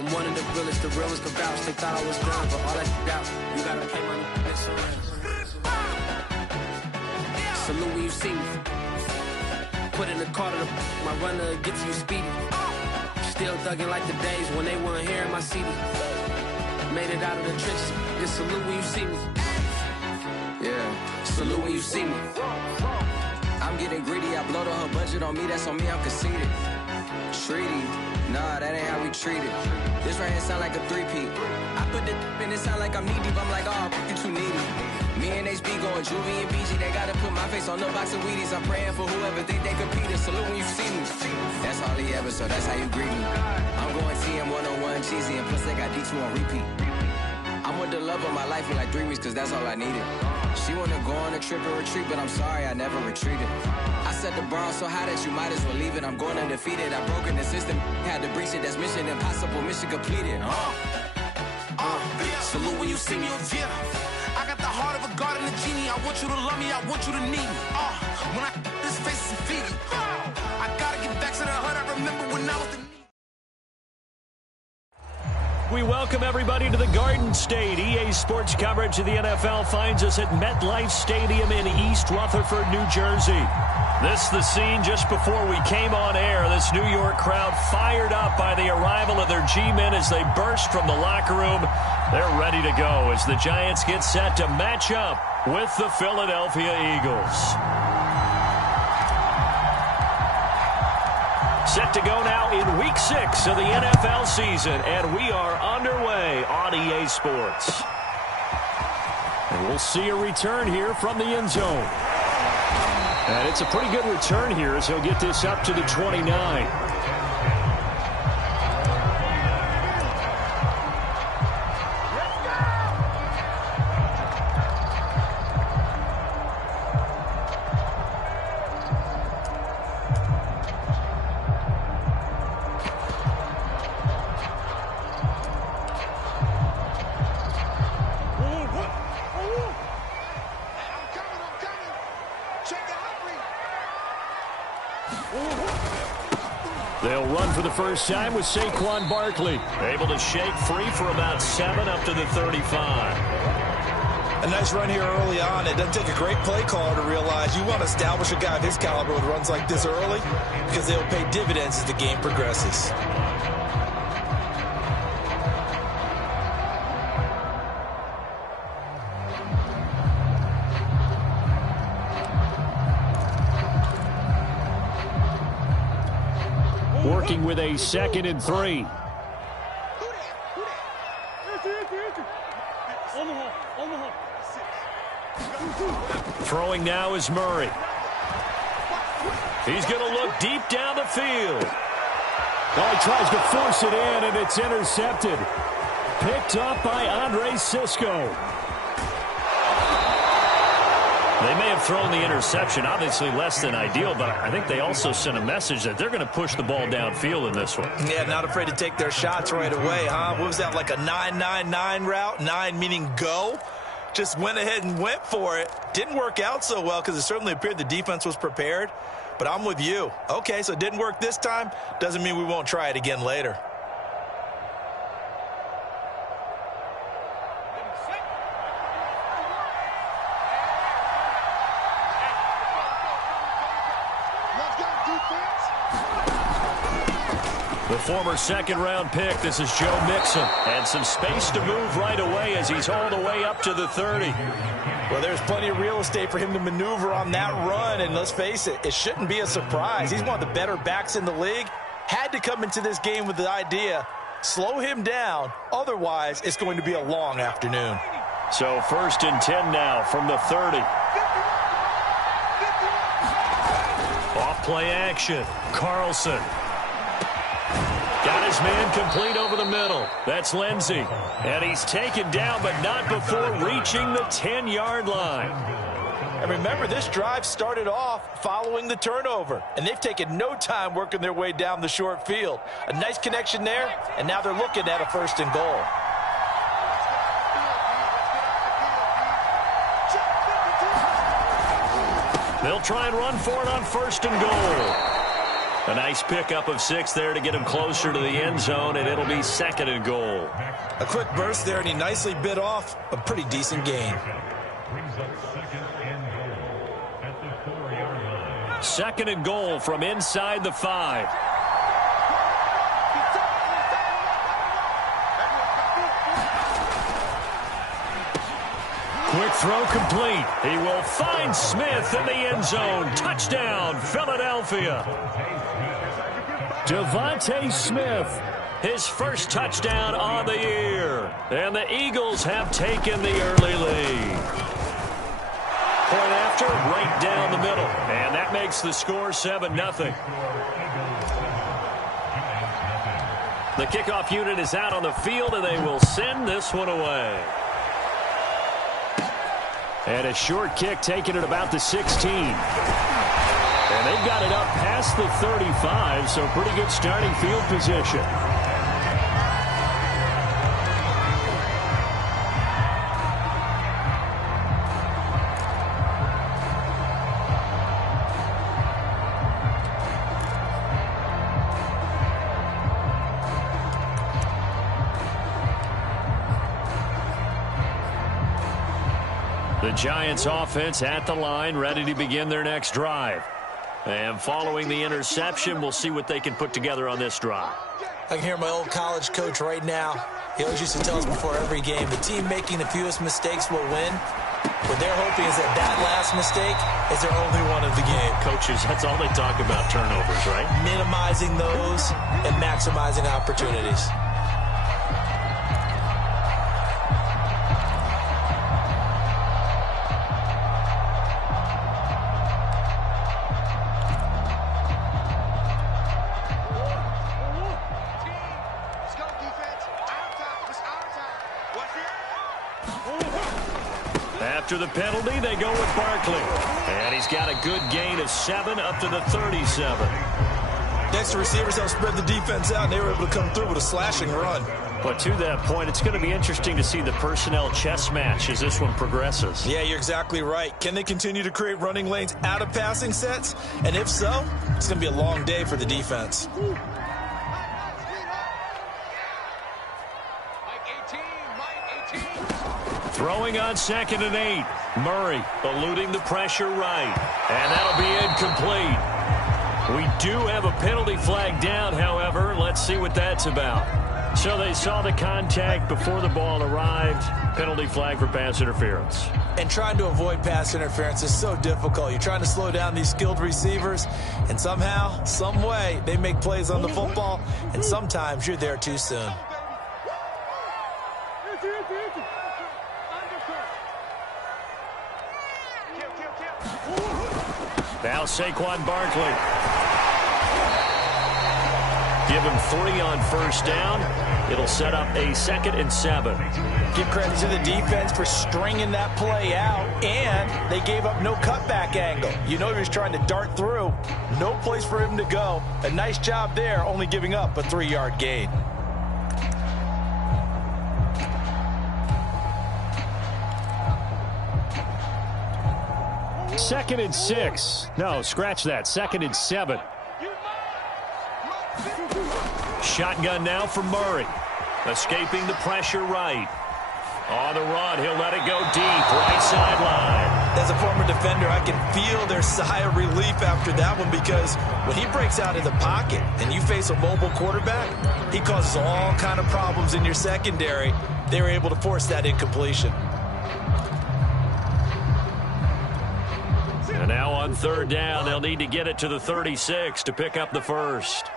I'm one of the realest can vouch. They thought I was done, but all that doubt, you gotta pay my next around. Salute when you see me. Put in the car to my runner, get to you speedy. Still thugging like the days when they weren't here in my CD. Made it out of the trenches. Just salute when you see me. Yeah, salute when you see me. I'm getting greedy, I blow the whole budget on me, that's on me, I'm conceited. Treaty, nah, that ain't how we treat it. This right here sound like a three-peat. I put the in, it sound like I'm knee-deep, I'm like, oh, you too needy. Me and HB going Juvie and BG, they gotta put my face on the box of Wheaties. I'm praying for whoever think they competing, salute when you see me. That's all he ever, so that's how you greet me. I'm going TM 101 cheesy, and plus they got D2 on repeat. I'm with the love of my life in like 3 weeks, cause that's all I needed. She wanna go on a trip and retreat, but I'm sorry, I never retreated. I set the bar so high that you might as well leave it. I'm going undefeated, I broken the system, had to breach it, that's mission impossible, mission completed. Salute when you see me, yeah. I got the heart of a god and a genie. I want you to love me, I want you to need me. When I this face is feeding, I gotta get back to the hood. I remember when I was the. We welcome everybody to the Garden State. EA Sports coverage of the NFL finds us at MetLife Stadium in East Rutherford, New Jersey. This the scene just before we came on air. This New York crowd fired up by the arrival of their G-men as they burst from the locker room. They're ready to go as the Giants get set to match up with the Philadelphia Eagles. Set to go now in Week 6 of the NFL season, and we are underway on EA Sports. And we'll see a return here from the end zone. And it's a pretty good return here as he'll get this up to the 29. They'll run for the first time with Saquon Barkley. Able to shake free for about 7 up to the 35. A nice run here early on. It doesn't take a great play caller to realize you want to establish a guy of his caliber with runs like this early because they'll pay dividends as the game progresses. Working with a 2nd and 3. Throwing now is Murray. He's going to look deep down the field. Oh, he tries to force it in, and it's intercepted. Picked up by Andre Sisco. They may have thrown the interception, obviously less than ideal, but I think they also sent a message that they're going to push the ball downfield in this one. Yeah, not afraid to take their shots right away, huh? What was that, like a 9-9-9 route? 9 meaning go? Just went ahead and went for it. Didn't work out so well because it certainly appeared the defense was prepared. But I'm with you. Okay, so it didn't work this time. Doesn't mean we won't try it again later. The former second-round pick, this is Joe Mixon. And some space to move right away as he's hauled away up to the 30. Well, there's plenty of real estate for him to maneuver on that run. And let's face it, it shouldn't be a surprise. He's one of the better backs in the league. Had to come into this game with the idea, slow him down. Otherwise, it's going to be a long afternoon. So 1st and 10 now from the 30. Off play action. Carlson. Got his man complete over the middle. That's Lindsey. And he's taken down, but not before reaching the 10-yard line. And remember, this drive started off following the turnover. And they've taken no time working their way down the short field. A nice connection there, and now they're looking at a 1st and goal. They'll try and run for it on 1st and goal. A nice pickup of 6 there to get him closer to the end zone, and it'll be 2nd and goal. A quick burst there, and he nicely bit off a pretty decent gain. Second and goal from inside the 5. Quick throw complete. He will find Smith in the end zone. Touchdown, Philadelphia. Devontae Smith, his first touchdown on the year. And the Eagles have taken the early lead. Point after, right down the middle. And that makes the score 7-0. The kickoff unit is out on the field, and they will send this one away. And a short kick taken at about the 16. And they've got it up past the 35, so pretty good starting field position. The Giants offense at the line, ready to begin their next drive. And following the interception, we'll see what they can put together on this drive. I can hear my old college coach right now. He always used to tell us before every game, the team making the fewest mistakes will win. What they're hoping is that that last mistake is their only one of the game. Coaches, that's all they talk about, turnovers, right? Minimizing those and maximizing opportunities. After the penalty, they go with Barkley. And he's got a good gain of 7 up to the 37. Next, the receivers help spread the defense out, and they were able to come through with a slashing run. But to that point, it's going to be interesting to see the personnel chess match as this one progresses. Yeah, you're exactly right. Can they continue to create running lanes out of passing sets? And if so, it's going to be a long day for the defense. Throwing on 2nd and 8. Murray eluding the pressure right. And that'll be incomplete. We do have a penalty flag down, however. Let's see what that's about. So they saw the contact before the ball arrived. Penalty flag for pass interference. And trying to avoid pass interference is so difficult. You're trying to slow down these skilled receivers, and somehow, some way, they make plays on the football, and sometimes you're there too soon. Now Saquon Barkley. Give him 3 on first down. It'll set up a 2nd and 7. Give credit to the defense for stringing that play out, and they gave up no cutback angle. You know he was trying to dart through. No place for him to go. A nice job there, only giving up a 3-yard gain. Second and 6. No, scratch that. 2nd and 7. Shotgun now for Murray. Escaping the pressure right. On the run, he'll let it go deep. Right sideline. As a former defender, I can feel their sigh of relief after that one, because when he breaks out of the pocket and you face a mobile quarterback, he causes all kind of problems in your secondary. They were able to force that incompletion. And now on 3rd down, they'll need to get it to the 36 to pick up the first.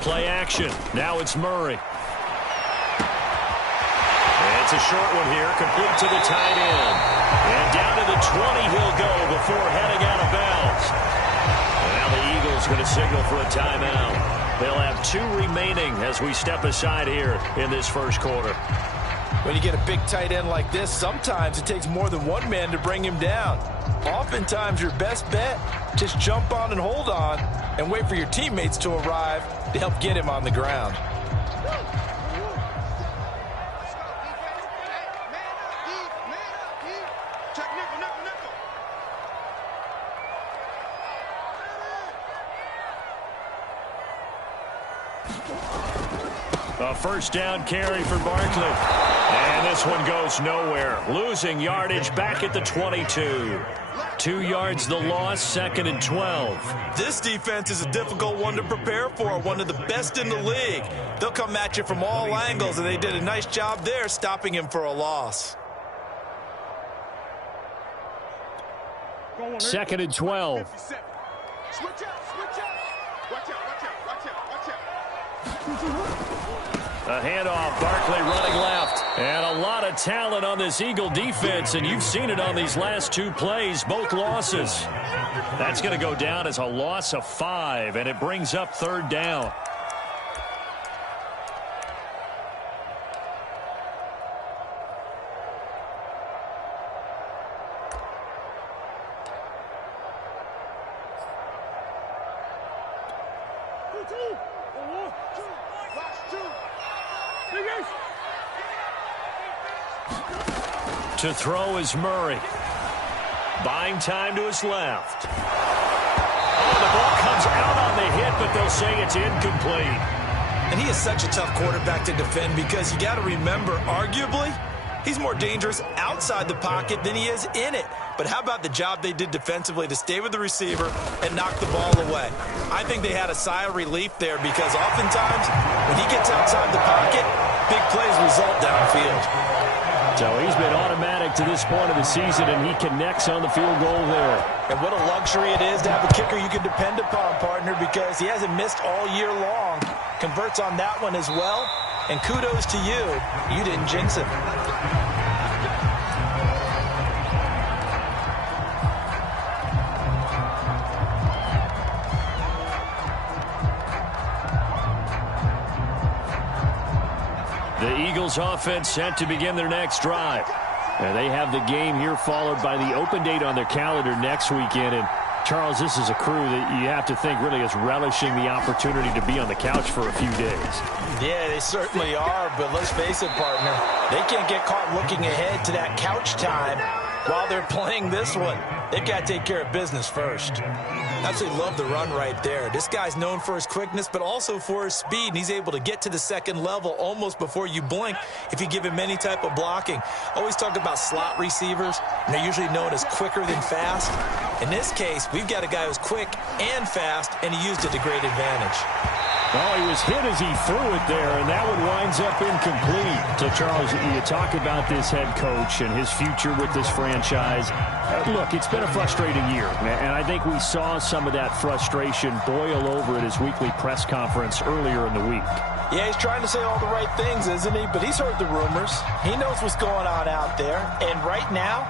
Play action. Now it's Murray. It's a short one here, complete to the tight end. And down to the 20 he'll go before heading out of bounds. And now the Eagles going to signal for a timeout. They'll have 2 remaining as we step aside here in this first quarter. When you get a big tight end like this, sometimes it takes more than one man to bring him down. Oftentimes, your best bet, just jump on and hold on and wait for your teammates to arrive to help get him on the ground. A first down carry for Barkley. And this one goes nowhere. Losing yardage back at the 22. 2 yards the loss, 2nd and 12. This defense is a difficult one to prepare for, one of the best in the league. They'll come at you from all angles, and they did a nice job there stopping him for a loss. 2nd and 12. Switch up. Watch out. A handoff, Barkley running left. And a lot of talent on this Eagle defense, and you've seen it on these last 2 plays, both losses. That's going to go down as a loss of 5, and it brings up 3rd down. To throw is Murray. Buying time to his left. Oh, the ball comes out on the hit, but they'll say it's incomplete. And he is such a tough quarterback to defend because you got to remember, arguably, he's more dangerous outside the pocket than he is in it. But how about the job they did defensively to stay with the receiver and knock the ball away? I think they had a sigh of relief there because oftentimes when he gets outside the pocket, big plays result downfield. So he's been automatic to this point of the season, and he connects on the field goal there. And what a luxury it is to have a kicker you can depend upon, partner, because he hasn't missed all year long. Converts on that one as well. And kudos to you. You didn't jinx him. The Eagles offense set to begin their next drive. And they have the game here followed by the open date on their calendar next weekend. And Charles, this is a crew that you have to think really is relishing the opportunity to be on the couch for a few days. Yeah, they certainly are, but let's face it, partner. They can't get caught looking ahead to that couch time while they're playing this one. They've got to take care of business first. Absolutely love the run right there. This guy's known for his quickness, but also for his speed, and he's able to get to the second level almost before you blink if you give him any type of blocking. Always talk about slot receivers, and they're usually known as quicker than fast. In this case, we've got a guy who's quick and fast, and he used it to great advantage. Well, he was hit as he threw it there, and that one winds up incomplete. So, Charles, you talk about this head coach and his future with this franchise. Look, it's been a frustrating year, and I think we saw some of that frustration boil over at his weekly press conference earlier in the week. Yeah, he's trying to say all the right things, isn't he? But he's heard the rumors. He knows what's going on out there, and right now,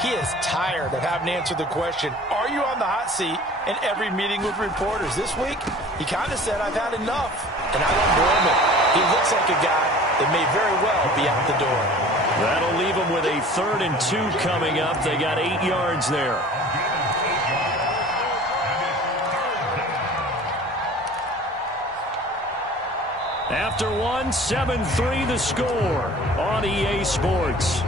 he is tired of having to answer the question, are you on the hot seat in every meeting with reporters? This week, he kind of said, I've had enough, and I don't blame him. He looks like a guy that may very well be out the door. That'll leave him with a 3rd and 2 coming up. They got 8 yards there. After one, 7-3 the score on EA Sports.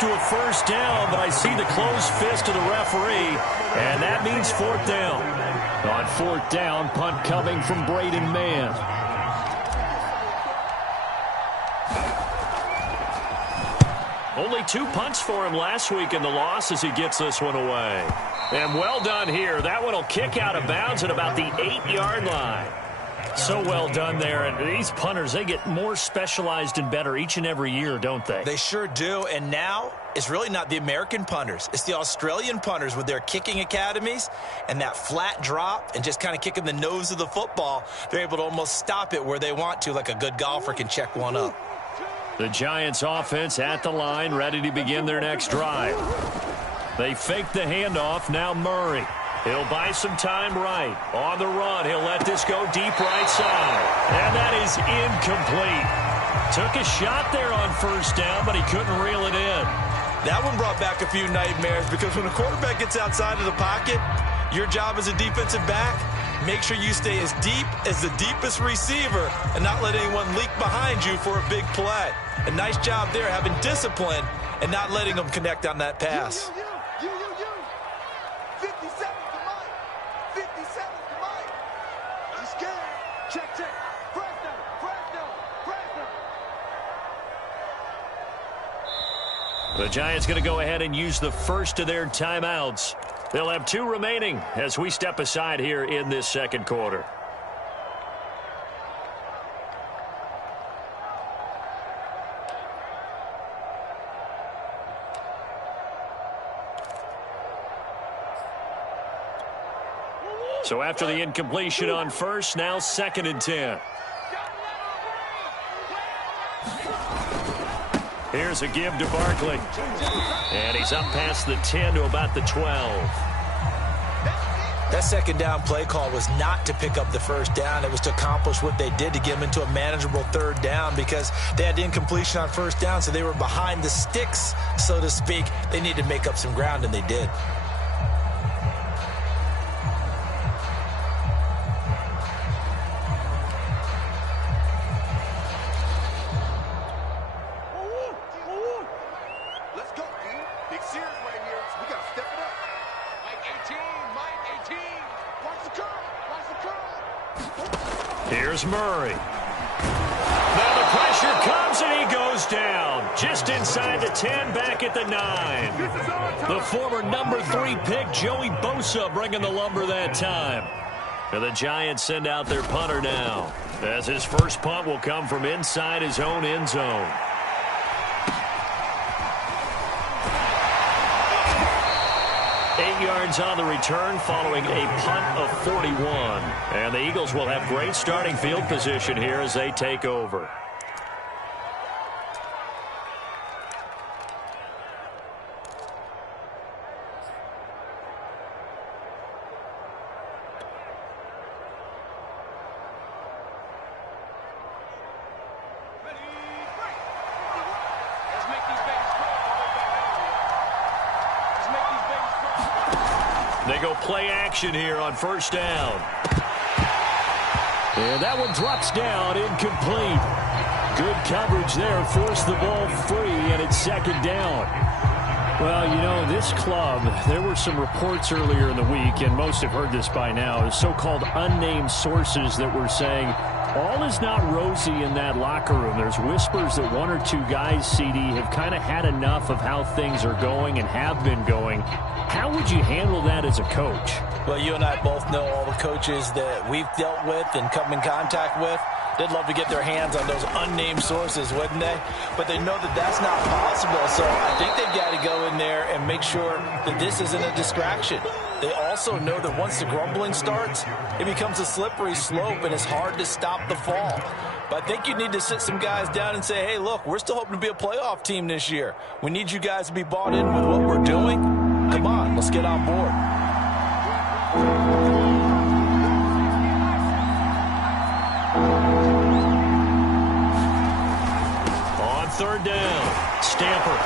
To a first down, but I see the closed fist of the referee, and that means 4th down. On 4th down, punt coming from Braden Mann. Only 2 punts for him last week in the loss as he gets this one away. And well done here. That one will kick out of bounds at about the 8-yard line. So well done there. And these punters, they get more specialized and better each and every year, don't they? They sure do. And now it's really not the American punters. It's the Australian punters with their kicking academies and that flat drop and just kind of kicking the nose of the football. They're able to almost stop it where they want to, like a good golfer can check one up. The Giants offense at the line, ready to begin their next drive. They fake the handoff. Now Murray. He'll buy some time right. On the run, he'll let this go deep right side. And that is incomplete. Took a shot there on first down, but he couldn't reel it in. That one brought back a few nightmares because when a quarterback gets outside of the pocket, your job as a defensive back, make sure you stay as deep as the deepest receiver and not let anyone leak behind you for a big play. A nice job there having discipline and not letting them connect on that pass. 57 to Mike. 57 to Mike. He's scared. Check. Press down. The Giants going to go ahead and use the first of their timeouts. They'll have 2 remaining as we step aside here in this second quarter. So after the incompletion on first, now 2nd and 10. Here's a give to Barkley. And he's up past the 10 to about the 12. That second down play call was not to pick up the first down. It was to accomplish what they did to get them into a manageable 3rd down because they had incompletion on first down, so they were behind the sticks, so to speak. They needed to make up some ground, and they did. Here's Murray. Now the pressure comes and he goes down. Just inside the 10, back at the 9. The former number 3 pick, Joey Bosa, bringing the lumber that time. And the Giants send out their punter now, as his first punt will come from inside his own end zone. Yards on the return following a punt of 41. And the Eagles will have great starting field position here as they take over. They go play action here on first down. And that one drops down, incomplete. Good coverage there, forced the ball free, and it's 2nd down. Well, you know, this club, there were some reports earlier in the week, and most have heard this by now, so-called unnamed sources that were saying all is not rosy in that locker room. There's whispers that 1 or 2 guys, CD, have kind of had enough of how things are going and have been going. How would you handle that as a coach? Well, you and I both know all the coaches that we've dealt with and come in contact with. They'd love to get their hands on those unnamed sources, wouldn't they? But they know that that's not possible, so I think they've got to go in there and make sure that this isn't a distraction. They also know that once the grumbling starts, it becomes a slippery slope and it's hard to stop the fall. But I think you need to sit some guys down and say, hey, look, we're still hoping to be a playoff team this year. We need you guys to be bought in with what we're doing. Come on, let's get on board. On 3rd down, Stamper.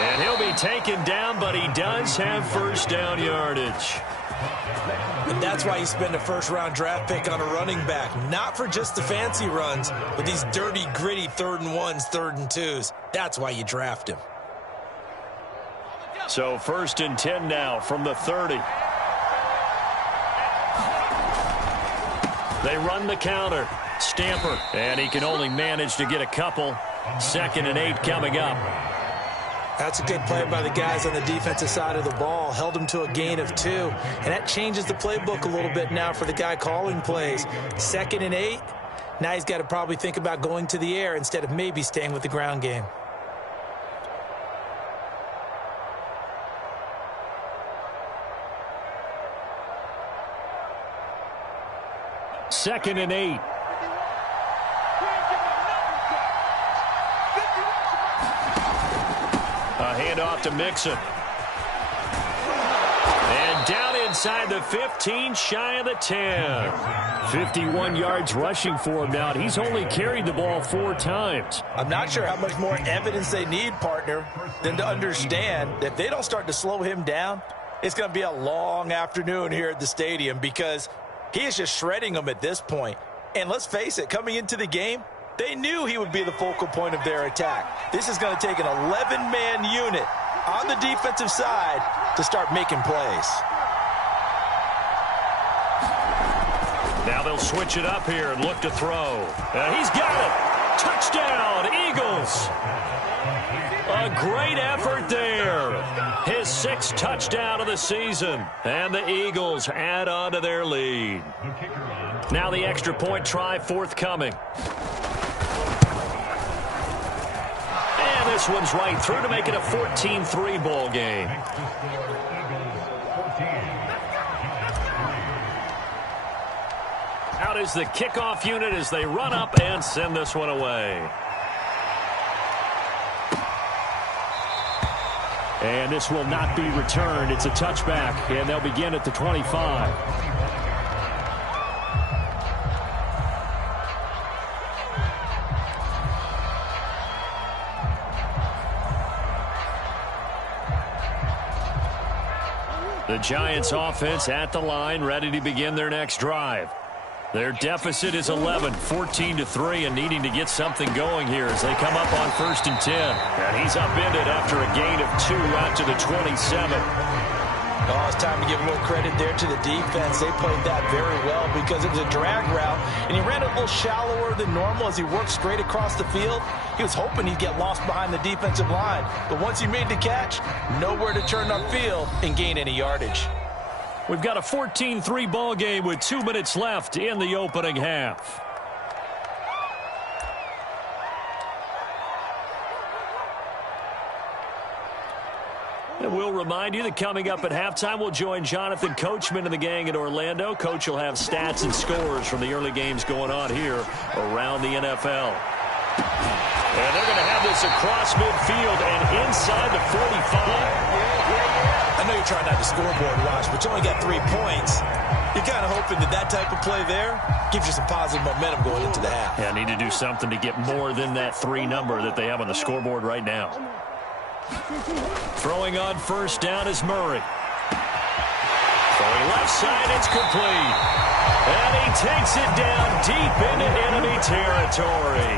And he'll be taken down, but he does have first down yardage. And that's why you spend a first-round draft pick on a running back. Not for just the fancy runs, but these dirty, gritty 3rd and 1s, 3rd and 2s. That's why you draft him. So 1st and 10 now from the 30. They run the counter. Stamper. And he can only manage to get a couple. 2nd and 8 coming up. That's a good play by the guys on the defensive side of the ball. Held them to a gain of 2. And that changes the playbook a little bit now for the guy calling plays. 2nd and 8. Now he's got to probably think about going to the air instead of maybe staying with the ground game. Second and 8. A handoff to Mixon. And down inside the 15, shy of the 10. 51 yards rushing for him now. He's only carried the ball 4 times. I'm not sure how much more evidence they need, partner, than to understand that if they don't start to slow him down, it's going to be a long afternoon here at the stadium because he is just shredding them at this point. And let's face it, coming into the game, they knew he would be the focal point of their attack. This is going to take an 11-man unit on the defensive side to start making plays. Now they'll switch it up here and look to throw. He's got it. Touchdown, Eagles. A great effort there. His 6th touchdown of the season. And the Eagles add on to their lead. Now the extra point try forthcoming. And this one's right through to make it a 14-3 ball game. Out is the kickoff unit as they run up and send this one away. And this will not be returned. It's a touchback, and they'll begin at the 25. The Giants offense at the line, ready to begin their next drive. Their deficit is 11, 14-3, and needing to get something going here as they come up on 1st and 10. And he's upended after a gain of 2 out to the 27. Oh, it's time to give a little credit there to the defense. They played that very well because it was a drag route, and he ran it a little shallower than normal as he worked straight across the field. He was hoping he'd get lost behind the defensive line, but once he made the catch, nowhere to turn upfield and gain any yardage. We've got a 14-3 ball game with 2 minutes left in the opening half. And we'll remind you that coming up at halftime, we'll join Jonathan Coachman and the gang in Orlando. Coach will have stats and scores from the early games going on here around the NFL. And they're going to have this across midfield and inside the 45. I know you're trying not to scoreboard watch, but you only got 3 points. You're kind of hoping that that type of play there gives you some positive momentum going into the half. Yeah, need to do something to get more than that 3 number that they have on the scoreboard right now. Throwing on 1st down is Murray. Throwing left side, it's complete. And he takes it down deep into enemy territory.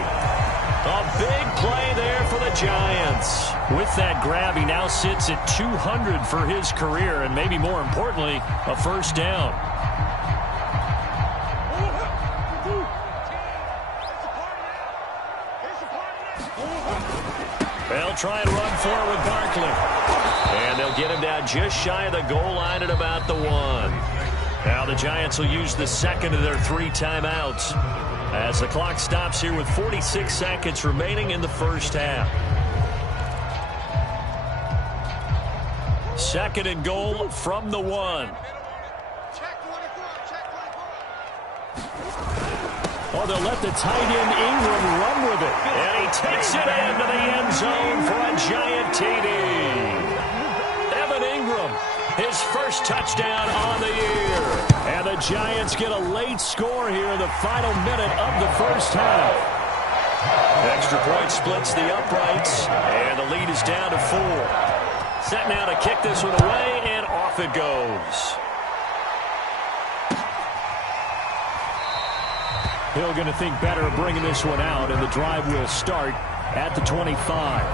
A big play there for the Giants. With that grab, he now sits at 200 for his career, and maybe more importantly, a 1st down. They'll try and run forward with Barkley. And they'll get him down just shy of the goal line at about the 1. Now the Giants will use the 2nd of their 3 timeouts as the clock stops here with 46 seconds remaining in the 1st half. 2nd and goal from the 1. Oh, they'll let the tight end Ingram run with it. And he takes it into the end zone for a Giant TD. Evan Ingram, his 1st touchdown on the year. And the Giants get a late score here in the final minute of the 1st half. Extra point splits the uprights, and the lead is down to 4. Set now to kick this one away, and off it goes. Hill going to think better of bringing this one out, and the drive will start at the 25.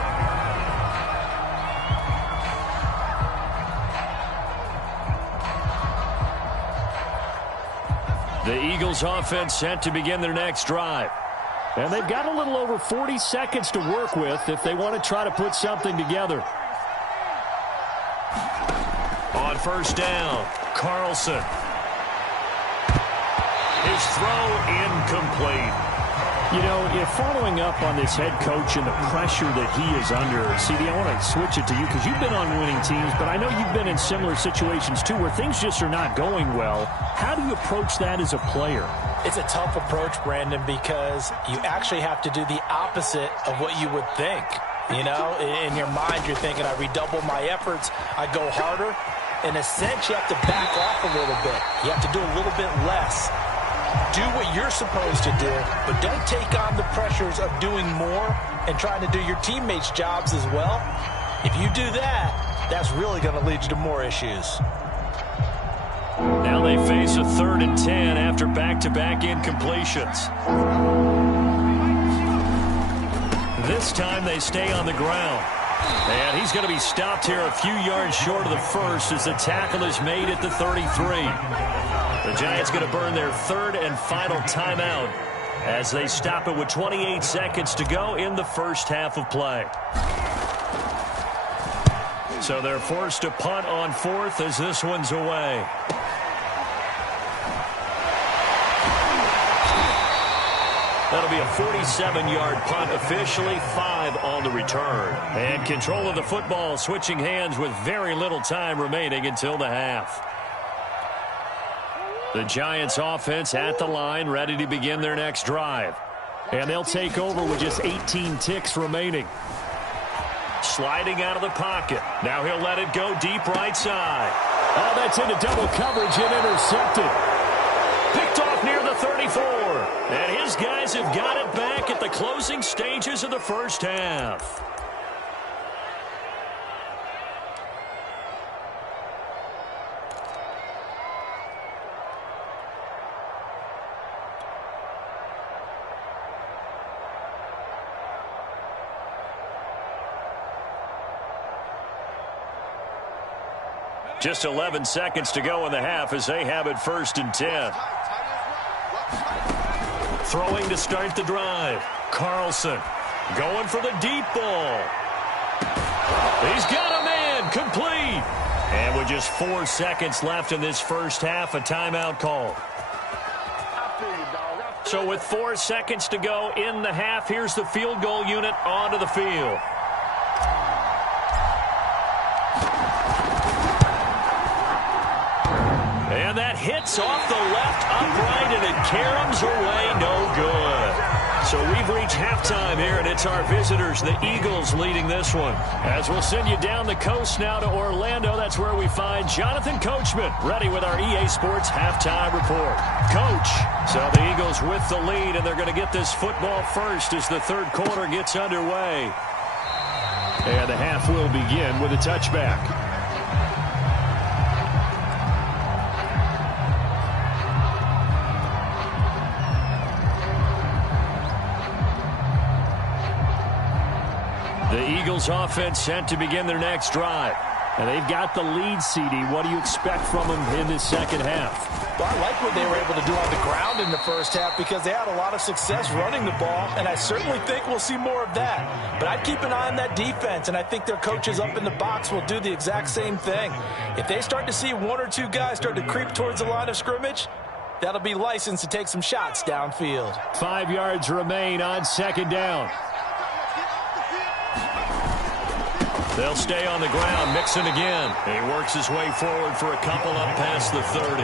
The Eagles offense set to begin their next drive. And they've got a little over 40 seconds to work with if they want to try to put something together. On 1st down, Carlson. His throw incomplete. You know, if following up on this head coach and the pressure that he is under, CD, I want to switch it to you because you've been on winning teams, but I know you've been in similar situations too where things just are not going well. How do you approach that as a player? It's a tough approach, Brandon, because you actually have to do the opposite of what you would think. You know, in your mind, you're thinking, I redouble my efforts, I go harder. In a sense, you have to back off a little bit. You have to do a little bit less. Do what you're supposed to do, but don't take on the pressures of doing more and trying to do your teammates' jobs as well. If you do that, that's really going to lead you to more issues. Now they face a 3rd and 10 after back-to-back incompletions. This time they stay on the ground. And he's going to be stopped here a few yards short of the first as the tackle is made at the 33. The Giants going to burn their 3rd and final timeout as they stop it with 28 seconds to go in the first half of play. So they're forced to punt on 4th as this one's away. That'll be a 47-yard punt, officially 5 on the return. And control of the football switching hands with very little time remaining until the half. The Giants offense at the line, ready to begin their next drive. And they'll take over with just 18 ticks remaining. Sliding out of the pocket. Now he'll let it go deep right side. Oh, that's into double coverage and intercepted. Picked off near the 34. And his guys have got it back at the closing stages of the first half. Just 11 seconds to go in the half as they have it 1st and 10. Throwing to start the drive. Carlson going for the deep ball. He's got a man, complete. And with just 4 seconds left in this first half, a timeout call. So with 4 seconds to go in the half, here's the field goal unit onto the field. And that hits off the left upright, and it caroms away, no good. So we've reached halftime here, and it's our visitors, the Eagles, leading this one. As we'll send you down the coast now to Orlando, that's where we find Jonathan Coachman, ready with our EA Sports halftime report. Coach, so the Eagles with the lead, and they're going to get this football first as the 3rd quarter gets underway. And the half will begin with a touchback. The Eagles offense set to begin their next drive. And they've got the lead, CD. What do you expect from them in this second half? Well, I like what they were able to do on the ground in the first half because they had a lot of success running the ball, and I certainly think we'll see more of that. But I'd keep an eye on that defense, and I think their coaches up in the box will do the exact same thing. If they start to see 1 or 2 guys start to creep towards the line of scrimmage, that'll be licensed to take some shots downfield. 5 yards remain on 2nd down. They'll stay on the ground, mixing again. He works his way forward for a couple up past the 30.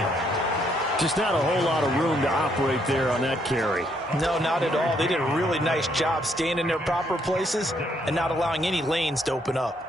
Just not a whole lot of room to operate there on that carry. No, not at all. They did a really nice job staying in their proper places and not allowing any lanes to open up.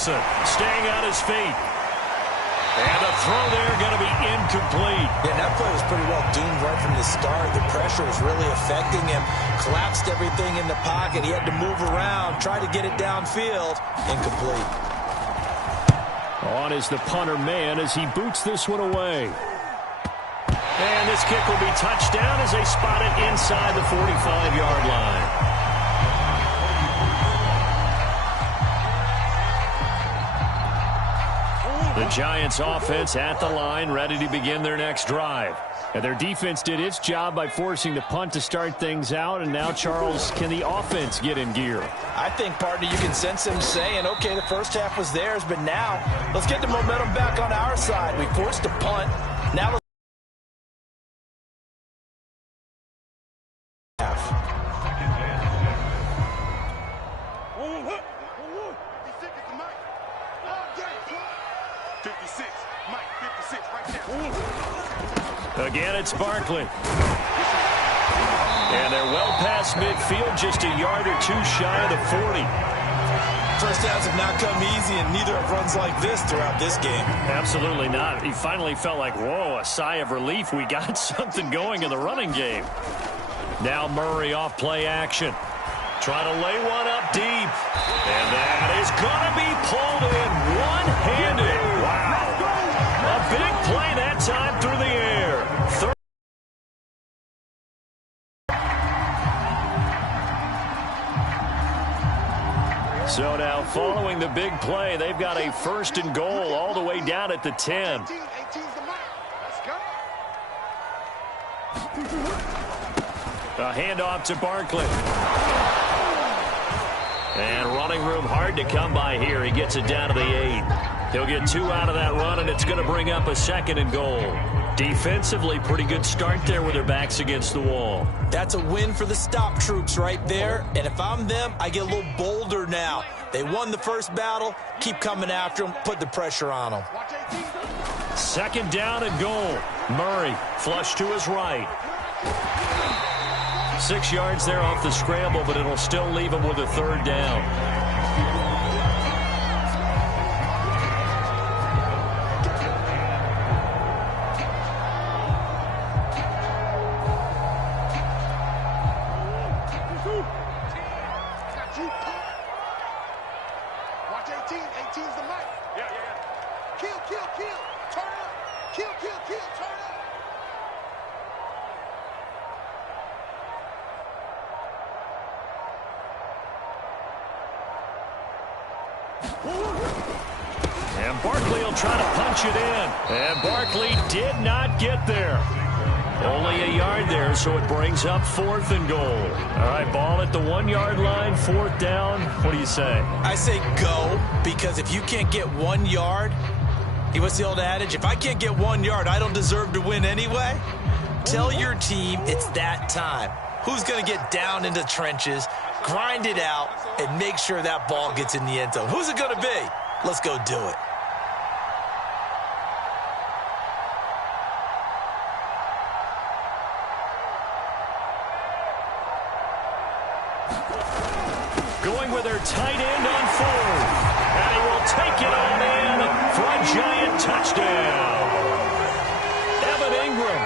Staying on his feet. And the throw there going to be incomplete. Yeah, that play was pretty well doomed right from the start. The pressure was really affecting him. Collapsed everything in the pocket. He had to move around, try to get it downfield. Incomplete. On is the punter man as he boots this one away. And this kick will be touched down as they spot it inside the 45-yard line. The Giants offense at the line, ready to begin their next drive. And their defense did its job by forcing the punt to start things out. And now, Charles, can the offense get in gear? I think, partner, you can sense them saying, okay, the first half was theirs, but now let's get the momentum back on our side. We forced a punt. Now let's Again, it's Barkley. And they're well past midfield, just a yard or two shy of the 40. First downs have not come easy, and neither have runs like this throughout this game. Absolutely not. He finally felt like, whoa, a sigh of relief. We got something going in the running game. Now Murray off play action. Trying to lay one up deep. And that is going to be pulled in one-handed. Wow. A big play that time through the air. So now following the big play, they've got a 1st and goal all the way down at the 10. A handoff to Barkley. And running room hard to come by here. He gets it down to the 8. He'll get 2 out of that run, and it's going to bring up a 2nd and goal. Defensively, pretty good start there with their backs against the wall. That's a win for the stop troops right there. And if I'm them, I get a little bolder now. They won the first battle. Keep coming after them. Put the pressure on them. 2nd down and goal. Murray flush to his right. 6 yards there off the scramble, but it'll still leave him with a 3rd down. And Barkley will try to punch it in. And Barkley did not get there. Only a yard there, so it brings up 4th and goal. All right, ball at the 1-yard line, 4th down. What do you say? I say go, because if you can't get 1 yard, what's the old adage? If I can't get 1 yard, I don't deserve to win anyway. Tell your team it's that time. Who's going to get down into the trenches, grind it out, and make sure that ball gets in the end zone? Who's it going to be? Let's go do it. Going with their tight end on 4th. And he will take it on in for a giant touchdown. Evan Ingram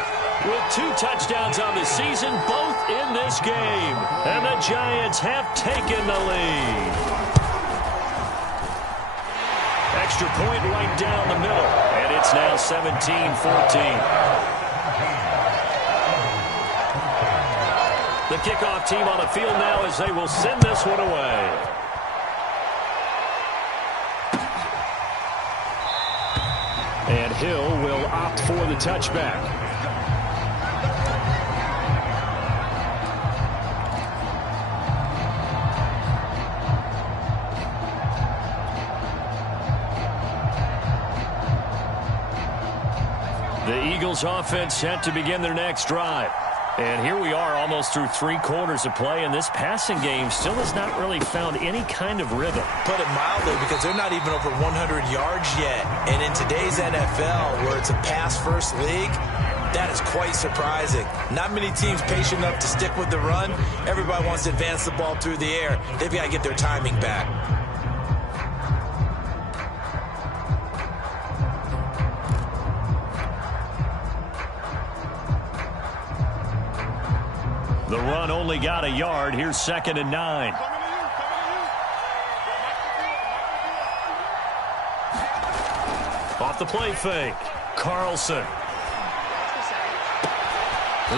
with 2 touchdowns on the season, both in this game. And the Giants have taken the lead. Extra point right down the middle. And it's now 17-14. The kickoff team on the field now as they will send this one away. And Hill will opt for the touchback. The Eagles offense set to begin their next drive. And here we are almost through 3 quarters of play, and this passing game still has not really found any kind of rhythm. Put it mildly, because they're not even over 100 yards yet. And in today's NFL, where it's a pass-first league, that is quite surprising. Not many teams patient enough to stick with the run. Everybody wants to advance the ball through the air. They've got to get their timing back. The run only got a yard. Here's 2nd and 9. Off the play fake. Carlson.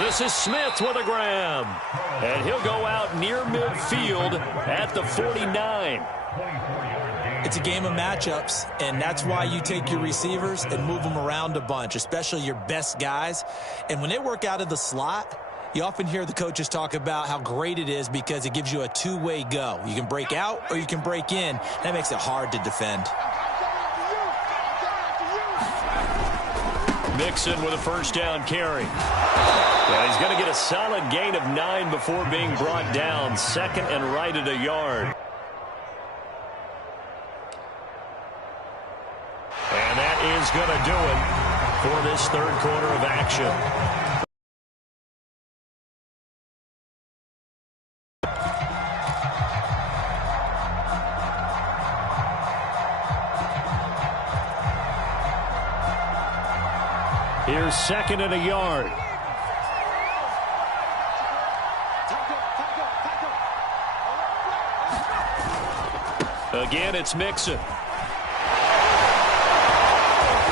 This is Smith with a grab. And he'll go out near midfield at the 49. It's a game of matchups, and that's why you take your receivers and move them around a bunch, especially your best guys. And when they work out of the slot, you often hear the coaches talk about how great it is because it gives you a 2-way go. You can break out or you can break in. That makes it hard to defend. Mixon with a 1st down carry. Yeah, he's going to get a solid gain of 9 before being brought down. 2nd and right at a yard. is going to do it for this third quarter of action. Here's second and a yard. Again, it's Mixon.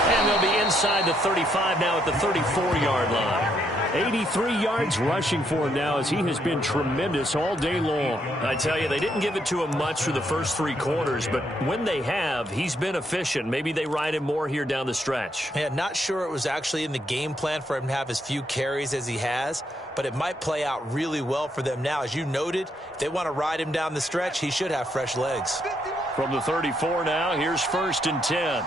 And they'll be inside the 35 now at the 34-yard line. 83 yards rushing for him now as he has been tremendous all day long. I tell you, they didn't give it to him much through the first three quarters, but when they have, he's been efficient. Maybe they ride him more here down the stretch. Yeah, not sure it was actually in the game plan for him to have as few carries as he has, but it might play out really well for them now. As you noted, if they want to ride him down the stretch, he should have fresh legs. From the 34 now, here's first and 10.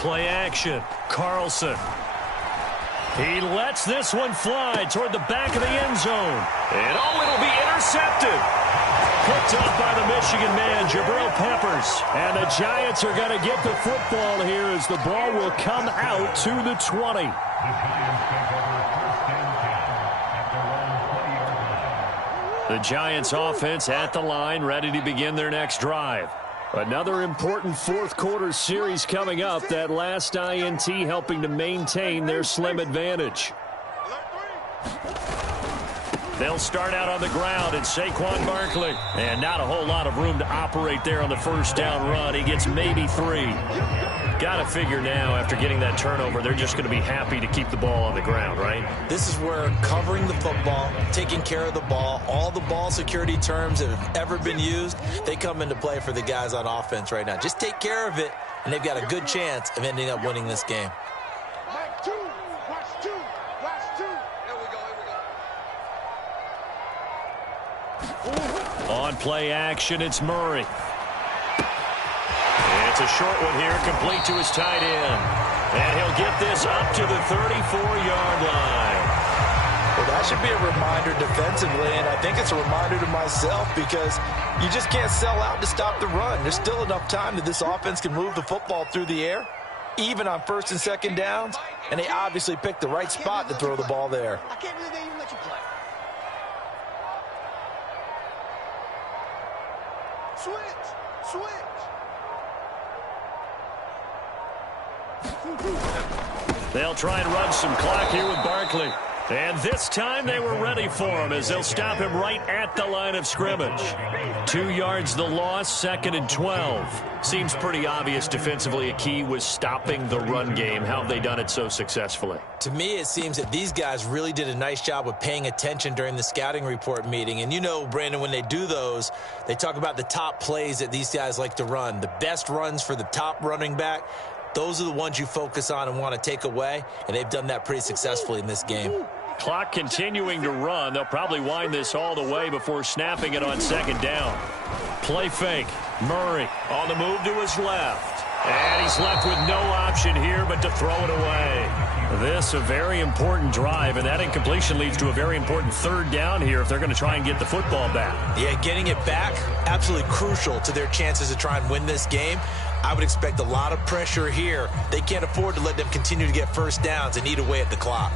Play action. Carlson. He lets this one fly toward the back of the end zone. And it'll be intercepted. Picked up by the Michigan man, Jabril Peppers. And the Giants are going to get the football here as the ball will come out to the 20. The Giants offense at the line, ready to begin their next drive. Another important fourth quarter series coming up. That last INT helping to maintain their slim advantage. They'll start out on the ground. It's Saquon Barkley. And not a whole lot of room to operate there on the first down run. He gets maybe 3. Got to figure now, after getting that turnover, they're just going to be happy to keep the ball on the ground, right? This is where covering the football, taking care of the ball, all the ball security terms that have ever been used, they come into play for the guys on offense right now. Just take care of it, and they've got a good chance of ending up winning this game. On play action, it's Murray. It's a short one here, complete to his tight end. And he'll get this up to the 34-yard line. Well, that should be a reminder defensively, and I think it's a reminder to myself because you just can't sell out to stop the run. There's still enough time that this offense can move the football through the air, even on first and second downs, and they obviously picked the right spot to throw the ball there. I can't believe they even let you play. Switch. They'll try and run some clock here with Barkley. And this time they were ready for him as they'll stop him right at the line of scrimmage. 2 yards the loss, second and 12. Seems pretty obvious defensively a key was stopping the run game. How have they done it so successfully? To me, it seems that these guys really did a nice job of paying attention during the scouting report meeting. And you know, Brandon, when they do those, they talk about the top plays that these guys like to run. The best runs for the top running back. Those are the ones you focus on and want to take away, and they've done that pretty successfully in this game. Clock continuing to run. They'll probably wind this all the way before snapping it on second down. Play fake. Murray on the move to his left. And he's left with no option here but to throw it away. This a very important drive, and that incompletion leads to a very important third down here if they're going to try and get the football back. Yeah, getting it back, absolutely crucial to their chances to try and win this game. I would expect a lot of pressure here. They can't afford to let them continue to get first downs and eat away at the clock.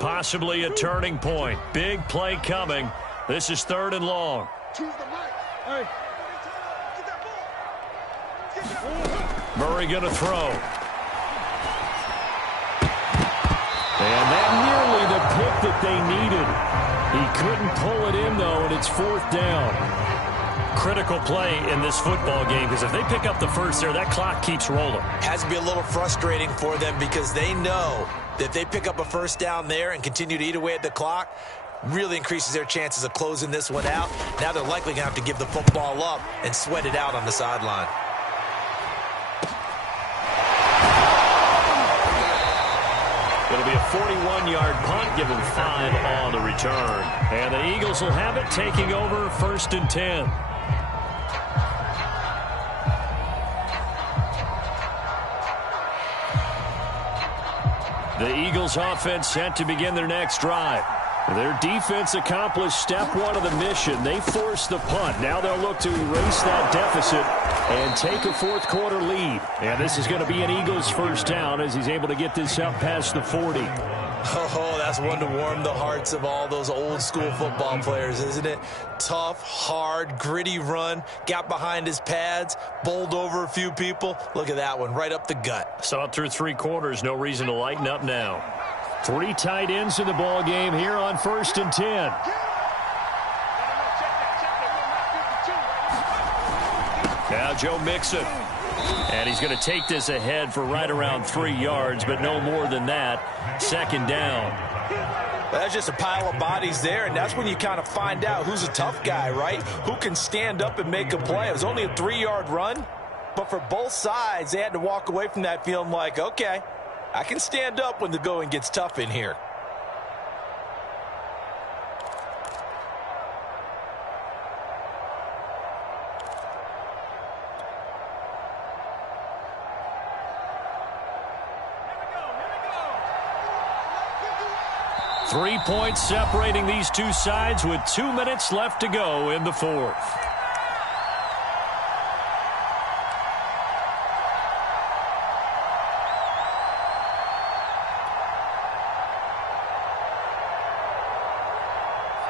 Possibly a turning point. Big play coming. This is third and long. Murray going to throw. And that nearly the pick that they needed. He couldn't pull it in, though, and it's fourth down. Critical play in this football game because if they pick up the first there, that clock keeps rolling. Has to be a little frustrating for them because they know that if they pick up a first down there and continue to eat away at the clock, really increases their chances of closing this one out. Now they're likely going to have to give the football up and sweat it out on the sideline. It'll be a 41-yard punt, give them 5 on the return. And the Eagles will have it, taking over first and 10. The Eagles offense set to begin their next drive. Their defense accomplished step one of the mission. They forced the punt. Now they'll look to erase that deficit and take a fourth quarter lead. And this is going to be an Eagles first down as he's able to get this up past the 40. Oh, that's one to warm the hearts of all those old school football players, isn't it? Tough, hard, gritty run, got behind his pads, bowled over a few people. Look at that one, right up the gut. Saw it through three quarters, no reason to lighten up now. Three tight ends in the ball game here on 1st and 10. Now Joe Mixon. And he's going to take this ahead for right around 3 yards, but no more than that. Second down. That's just a pile of bodies there, and that's when you kind of find out who's a tough guy, right? Who can stand up and make a play. It was only a 3-yard run, but for both sides, they had to walk away from that feeling like, okay, I can stand up when the going gets tough in here. Three points separating these two sides with 2 minutes left to go in the fourth.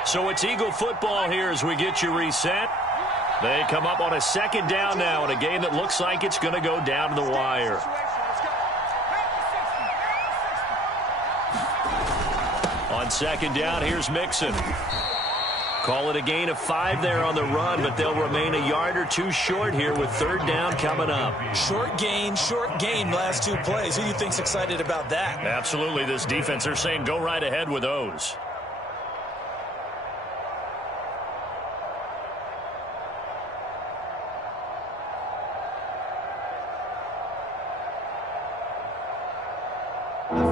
So it's Eagle football here as we get you reset. They come up on a second down now in a game that looks like it's going to go down to the wire. On second down, here's Mixon. Call it a gain of 5 there on the run, but they'll remain a yard or two short here with third down coming up. Short gain, last 2 plays. Who do you think's excited about that? Absolutely, this defense, they're saying go right ahead with those.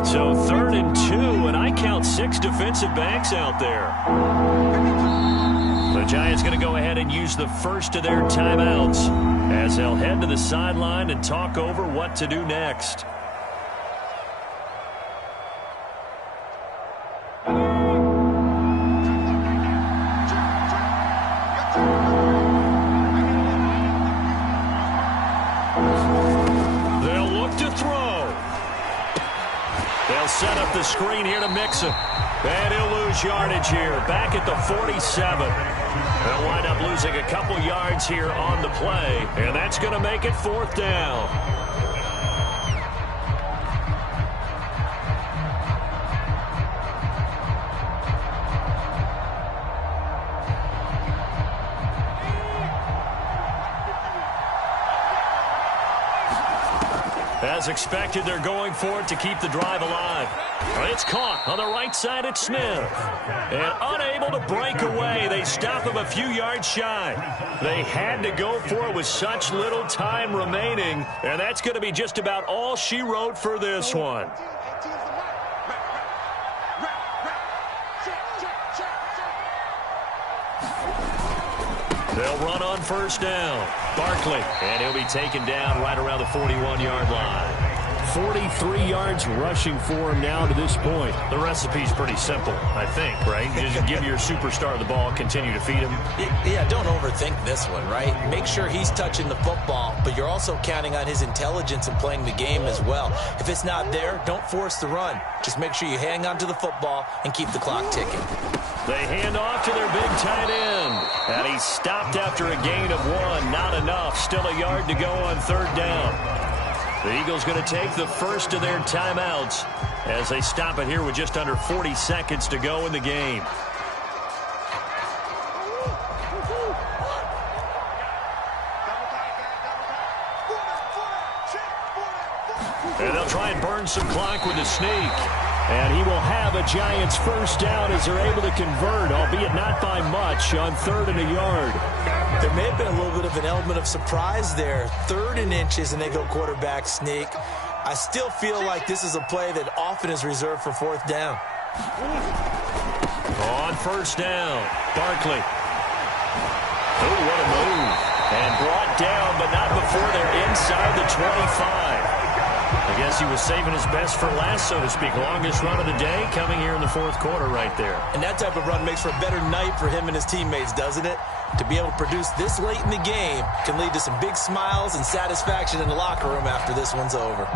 So 3rd and 2, and I count 6 defensive backs out there. The Giants going to go ahead and use the first of their timeouts as they'll head to the sideline and talk over what to do next. They'll look to throw. They'll set up the screen here to Mixon. And he'll lose yardage here. Back at the 47. They'll wind up losing a couple yards here on the play. And that's going to make it 4th down. As expected, they're going for it to keep the drive alive. It's caught on the right side at Smith. And unable to break away. They stop him a few yards shy. They had to go for it with such little time remaining. And that's going to be just about all she wrote for this one. They'll run on first down. Barkley, and he'll be taken down right around the 41-yard line. 43 yards rushing for him now to this point. The recipe's pretty simple, I think, right? You just give your superstar the ball, continue to feed him. Yeah, don't overthink this one, right? Make sure he's touching the football, but you're also counting on his intelligence in playing the game as well. If it's not there, don't force the run. Just make sure you hang on to the football and keep the clock ticking. They hand off to their big tight end. And he's stopped after a gain of 1. Not enough. Still a yard to go on third down. The Eagles going to take the first of their timeouts as they stop it here with just under 40 seconds to go in the game. And they'll try and burn some clock with a sneak. And he will have a Giants first down as they're able to convert, albeit not by much, on 3rd and a yard. There may have been a little bit of an element of surprise there. 3rd and inches, and they go quarterback sneak. I still feel like this is a play that often is reserved for 4th down. On first down, Barkley. Oh, what a move. And brought down, but not before they're inside the 25. I guess he was saving his best for last, so to speak. Longest run of the day coming here in the fourth quarter right there. And that type of run makes for a better night for him and his teammates, doesn't it? To be able to produce this late in the game can lead to some big smiles and satisfaction in the locker room after this one's over.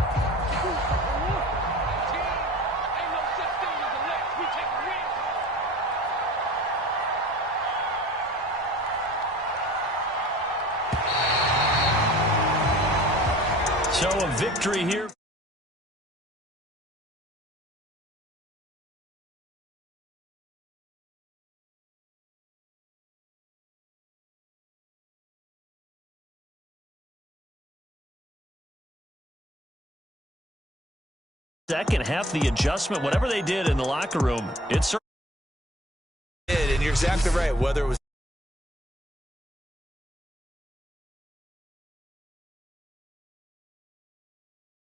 So a victory here. Second half, the adjustment, whatever they did in the locker room, it's. And you're exactly right. Whether it was